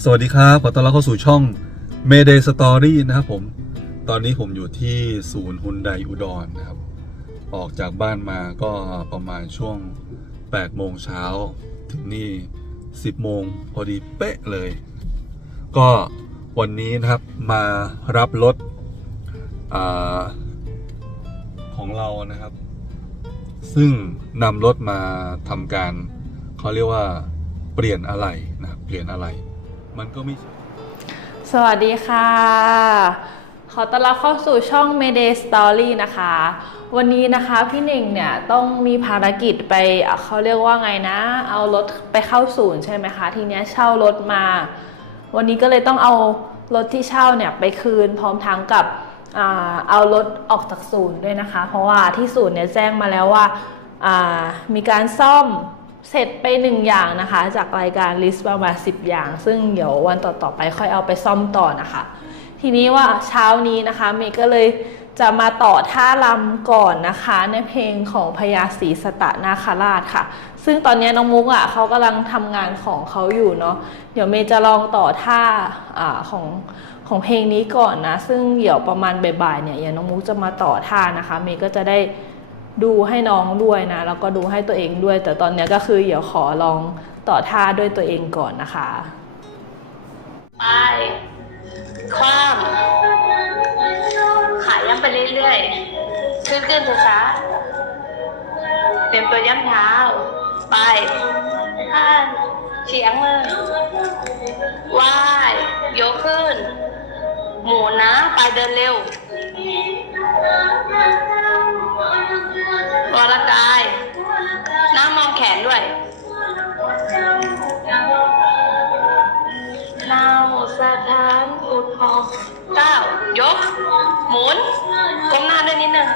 สวัสดีครับขอต้อนรับเข้าสู่ช่อง Mayday Story นะครับผม ตอนนี้ผมอยู่ที่ศูนย์ฮุนไดอุดรนะครับ ออกจากบ้านมาก็ประมาณช่วง 8 โมงเช้า ถึงนี่ 10 โมงพอดีเป๊ะเลย ก็วันนี้นะครับมารับรถอของเรานะครับ ซึ่งนำรถมาทำการเขาเรียกว่าเปลี่ยนอะไรนะเปลี่ยนอะไร มันก็ไม่สวัสดีค่ะ ขอต้อนรับเข้าสู่ช่อง Mayday Story นะคะ วันนี้นะคะพี่หนึ่งเนี่ยต้องมีภารกิจไปเขาเรียกว่าไงนะ เอารถไปเข้าศูนย์ใช่ไหมคะ ทีเนี้ยเช่ารถมา วันนี้ก็เลยต้องเอารถที่เช่าเนี่ยไปคืนพร้อมทั้งกับอาเอารถออกจากศูนย์ด้วยนะคะ เพราะว่าที่ศูนย์เนี่ยแจ้งมาแล้วว่าอ่ามีการซ่อม เสร็จไปหนึ่งอย่างนะคะ จากรายการลิสต์ประมาณ10 อย่าง ซึ่งเดี๋ยววันต่อๆไปค่อยเอาไปซ่อมต่อนะคะ ทีนี้ว่าเช้านี้นะคะเมย์ก็เลยจะมาต่อท่ารำก่อนนะคะ ในเพลงของพญาศรีสตะนาคราชค่ะ ซึ่งตอนนี้น้องมุกอะเขากำลังทำงานของเขาอยู่เนาะเดี๋ยวเมย์จะลองต่อท่าอาของของเพลงนี้ก่อนนะ ซึ่งเดี๋ยวประมาณบ่ายๆเนี่ยเดี๋ยวน้องมุกจะมาต่อท่านะคะ เมย์ก็จะได้ ดูให้น้องด้วยนะ แล้วก็ดูให้ตัวเองด้วย แต่ตอนนี้ก็คือเดี๋ยวขอลองต่อท่าด้วยตัวเองก่อนนะคะไปคว้ามขาย้ำไปเรื่อยๆขึ้นขึ้นช้าๆเตรียมตัวย้ำเท้าไปท่านเฉียงมือว่ายยกขึ้น หมุนนะ ไปเดินเร็ว วรกาย น้ามองแขนด้วยเราสถานอุทธรเก้ายก หมุนก้มหน้าด้วยนิดนึง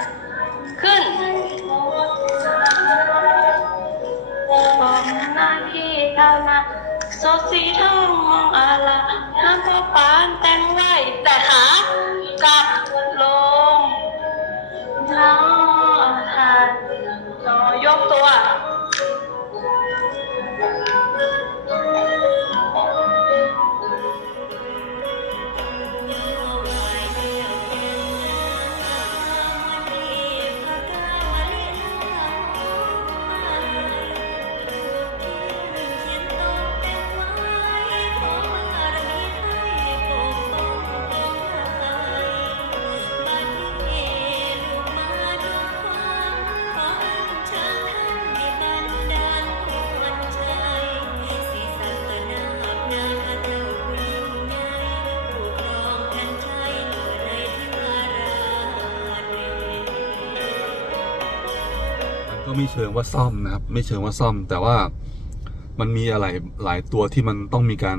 ขึ้นบอกหน้าที่เท่านั้นโซสีทองมองอะไรน้ำพอปานแต่งไว้แต่ขากลับ ไม่เชิงว่าซ่อมนะครับ ไม่เชิงว่าซ่อม แต่ว่ามันมีอะไรหลายตัวที่มันต้องมีการ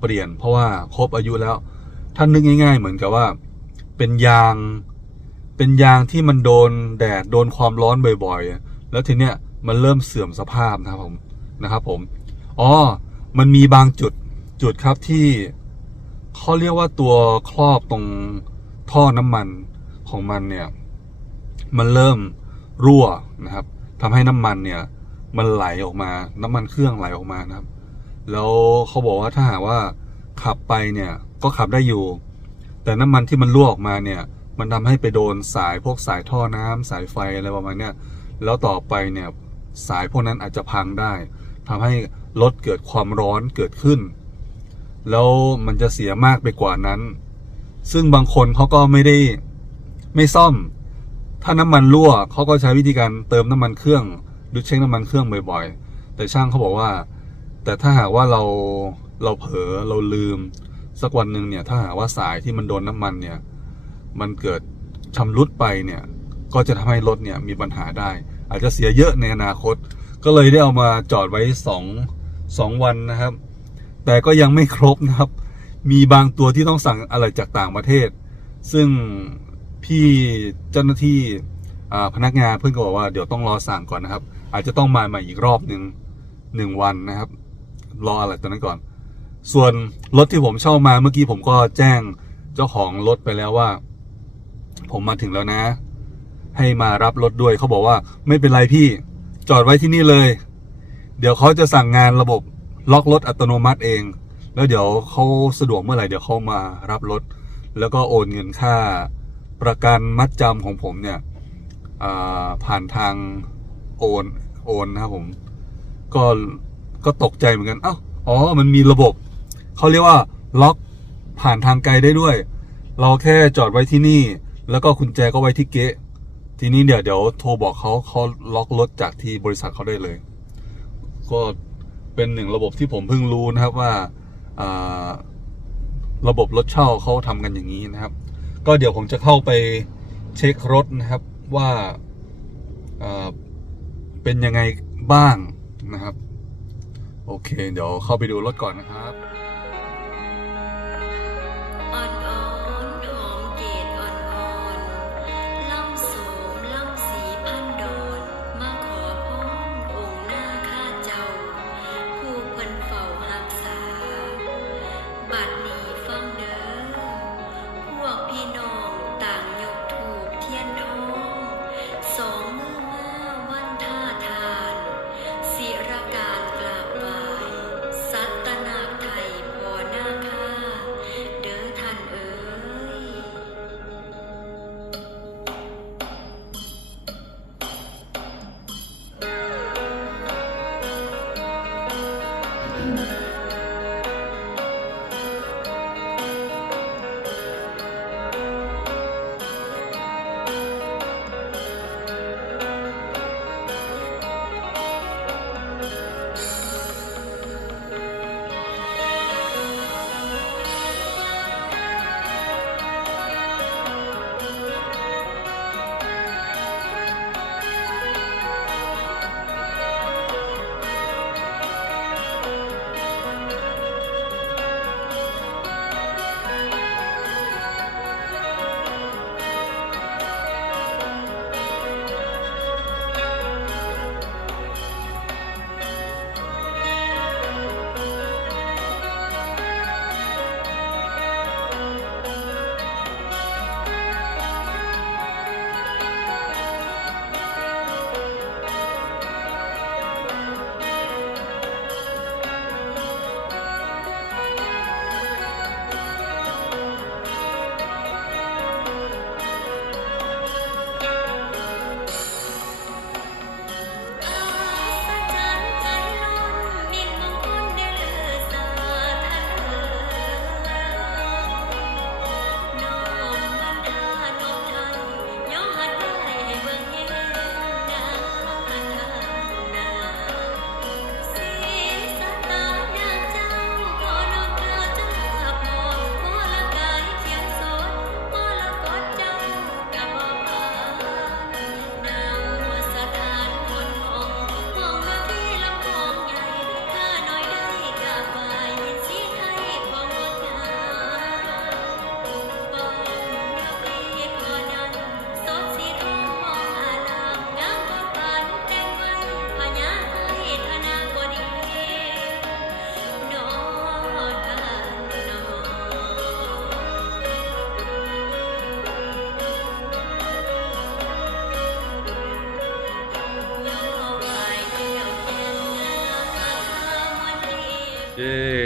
เปลี่ยน เพราะว่าครบอายุแล้ว ท่านนึกง่าย ๆ เหมือนกับว่า เป็นยาง เป็นยางที่มันโดนแดดโดนความร้อนบ่อยๆ แล้วทีเนี้ยมันเริ่มเสื่อมสภาพนะครับผมนะครับ ผมอ๋อมันมีบางจุดจุดครับที่เขาเรียกว่าตัวครอบตรงท่อน้ำมันของมันเนี่ย มันเริ่มรั่วนะครับ ทำให้น้ำมันเนี่ย มันไหลออกมา น้ำมันเครื่องไหลออกมานะครับ แล้วเขาบอกว่าถ้าหากว่าขับไปเนี่ยก็ขับได้อยู่ แต่น้ำมันที่มันรั่วออกมาเนี่ย มันทำให้ไปโดนสายพวกสายท่อน้ำสายไฟอะไรประมาณเนี้ยแล้วต่อไปเนี่ยสายพวกนั้นอาจจะพังได้ทำให้รถเกิดความร้อนเกิดขึ้น แล้วมันจะเสียมากไปกว่านั้น ซึ่งบางคนเขาก็ไม่ได้ไม่ซ่อม ถ้าน้ำมันรั่วเขาก็ใช้วิธีการเติมน้ำมันเครื่องดูเช็คน้ำมันเครื่องบ่อยๆ แต่ช่างเขาบอกว่า แต่ถ้าหากว่าเราเราเผลอเราลืม สักวันหนึ่งเนี่ย ถ้าหากว่าสายที่มันโดนน้ำมันเนี่ย มันเกิดชำรุดไปเนี่ย ก็จะทำให้รถเนี่ยมีปัญหาได้ อาจจะเสียเยอะในอนาคต ก็เลยได้เอามาจอดไว้สองสองวันนะครับ แต่ก็ยังไม่ครบนะครับ มีบางตัวที่ต้องสั่งอะไรจากต่างประเทศ ซึ่ง พี่เจ้าหน้าที่พนักงานเพื่อนก็บอกว่าเดี๋ยวต้องรอสั่งก่อนนะครับ อาจจะต้องมาใหม่อีกรอบหนึ่งหนึ่งวันนะครับ รออะไรตัวนั้นก่อน ส่วนรถที่ผมเช่ามาเมื่อกี้ผมก็แจ้งเจ้าของรถไปแล้วว่า ผมมาถึงแล้วนะ ให้มารับรถด้วยเขาบอกว่าไม่เป็นไรพี่จอดไว้ที่นี่เลย เดี๋ยวเขาจะสั่งงานระบบล็อกรถอัตโนมัติเอง แล้วเดี๋ยวเขาสะดวกเมื่อไหร่เดี๋ยวเขามารับรถ แล้วก็โอนเงินค่า ประกันมัดจำของผมเนี่ยผ่านทางโอนโอนนะครับผม ก็ก็ตกใจเหมือนกัน เอ้าอ๋อ มันมีระบบ เขาเรียกว่าล็อกผ่านทางไกลได้ด้วย เราแค่จอดไว้ที่นี่ แล้วก็กุญแจก็ไว้ที่เก๊ะ ทีนี้เดี๋ยวเดี๋ยวโทรบอกเขาเขาล็อกรถจากที่บริษัทเขาได้เลย ก็เป็นหนึ่งระบบที่ผมเพิ่งรู้นะครับว่าระบบรถเช่าเขาทำกันอย่างนี้นะครับ ก็เดี๋ยวผมจะเข้าไปเช็ครถนะครับว่าเป็นยังไงบ้างนะครับ โอเค เดี๋ยวเข้าไปดูรถก่อนนะครับ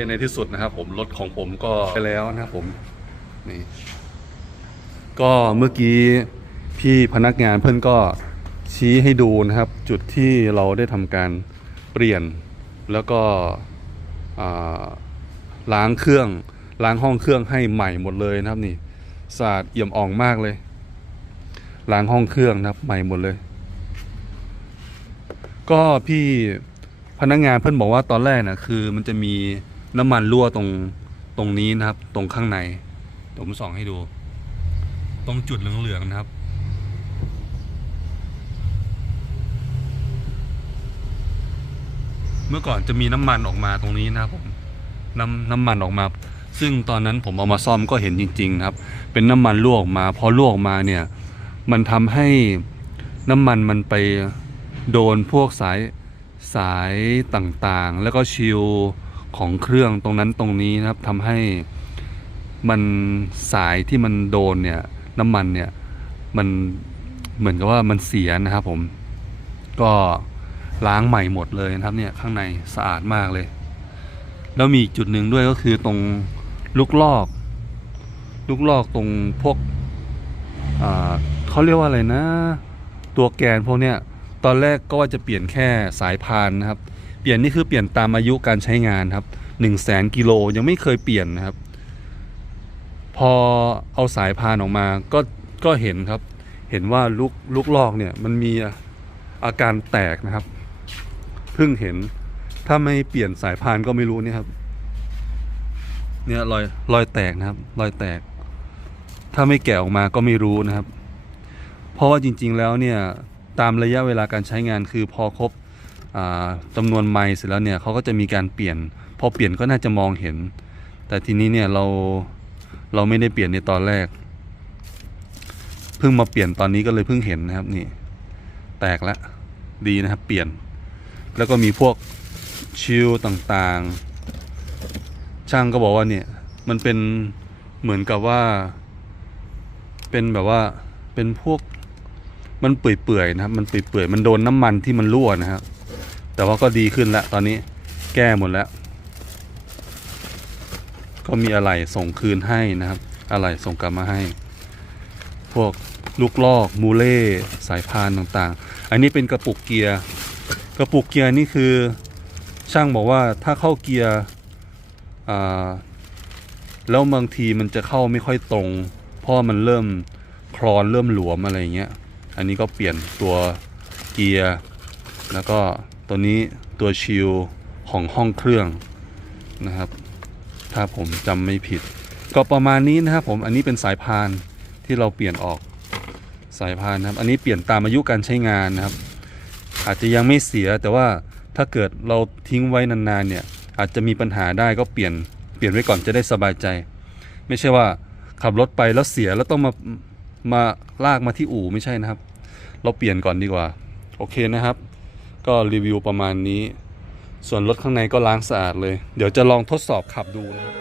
ในที่สุดนะครับ ผมรถของผมก็ไปแล้วนะครับผมนี่ก็เมื่อกี้พี่พนักงานเพื่อนก็ชี้ให้ดูนะครับ จุดที่เราได้ทำการเปลี่ยนแล้วก็ล้างเครื่องล้างห้องเครื่องให้ใหม่หมดเลยนะครับนี่สะอาดเอี่ยมอ่องมากเลย ล้างห้องเครื่องนะครับใหม่หมดเลย ก็พี่พนักงานเพื่อนบอกว่าตอนแรกนะคือมันจะมี น้ำมันรั่วตรงตรงนี้นะครับ ตรงข้างในผมส่องให้ดู ตรงจุดเหลืองๆนะครับ เมื่อก่อนจะมีน้ำมันออกมาตรงนี้นะครับผมน้ำน้ำมันออกมา ซึ่งตอนนั้นผมเอามาซ่อมก็เห็นจริงๆนะครับ เป็นน้ำมันรั่วออกมา พอรั่วออกมาเนี่ย มันทำให้น้ำมันมันไปโดนพวกสายสายต่างๆ แล้วก็ชิล ของเครื่องตรงนั้นตรงนี้นะครับทำให้มันสายที่มันโดนเนี่ยน้ำมันเนี่ยมันเหมือนกับว่ามันเสียนะครับผมก็ล้างใหม่หมดเลยนะครับเนี่ยข้างในสะอาดมากเลย แล้วมีจุดหนึ่งด้วยก็คือตรงลูกลอก ลูกลอกตรงพวกเขาเรียกว่าอะไรนะ ตัวแกนพวกเนี้ยตอนแรกก็ว่าจะเปลี่ยนแค่สายพานนะครับ ลี่ยนนี่คือเปลี่ยนตามอายุการใช้งานครับหนึ่งแสนกิโลยังไม่เคยเปลี่ยนนะครับ พอเอาสายพานออกมาก็ก็เห็นครับ เห็นว่าลูกลูกลอกเนี่ยมันมีอาการแตกนะครับเพิ่งเห็นถ้าไม่เปลี่ยนสายพานก็ไม่รู้เนี่ยครับ เนี่ยรอยรอยแตกนะครับ รอยแตก ถ้าไม่แกะออกมาก็ไม่รู้นะครับ เพราะว่าจริง ๆ แล้วเนี่ยตามระยะเวลาการใช้งานคือพอครบ จำนวนไมล์เสร็จแล้วเนี่ยเขาก็จะมีการเปลี่ยน พอเปลี่ยนก็น่าจะมองเห็น แต่ทีนี้เนี่ยเราเราไม่ได้เปลี่ยนในตอนแรก เพิ่งมาเปลี่ยนตอนนี้ก็เลยเพิ่งเห็นนะครับนี่ แตกแล้วดีนะครับ เปลี่ยน แล้วก็มีพวกชิลต่างๆ ช่างก็บอกว่าเนี่ยมันเป็นเหมือนกับว่า เป็นแบบว่าเป็นพวกมันเปื่อยๆนะครับ มันเปื่อยๆมันโดนน้ำมันที่มันรั่วนะครับ แต่ว่าก็ดีขึ้นแล้วตอนนี้แก้หมดแล้ว ก็มีอะไรส่งคืนให้นะครับอะไรส่งกลับมาให้ พวกลูกลอกมูเล่สายพานต่างๆ อันนี้เป็นกระปุกเกียร์ กระปุกเกียร์นี่คือช่างบอกว่าถ้าเข้าเกียร์แล้วบางทีมันจะเข้าไม่ค่อยตรง เพราะมันเริ่มคลอนเริ่มหลวมอะไรเงี้ย อันนี้ก็เปลี่ยนตัวเกียร์ แล้วก็ ตัวนี้ตัวชิลของห้องเครื่องนะครับ ถ้าผมจำไม่ผิด ก็ประมาณนี้นะครับผมอันนี้เป็นสายพานที่เราเปลี่ยนออกสายพานนะครับ อันนี้เปลี่ยนตามอายุการใช้งานนะครับ อาจจะยังไม่เสียแต่ว่าถ้าเกิดเราทิ้งไว้นานๆเนี่ยอาจจะมีปัญหาได้ก็เปลี่ยนเปลี่ยนไว้ก่อนจะได้สบายใจ ไม่ใช่ว่าขับรถไปแล้วเสียแล้วต้องมามาลากมาที่อู่ไม่ใช่นะครับ เราเปลี่ยนก่อนดีกว่า โอเคนะครับ ก็รีวิวประมาณนี้ ส่วนรถข้างในก็ล้างสะอาดเลย เดี๋ยวจะลองทดสอบขับดูนะครับ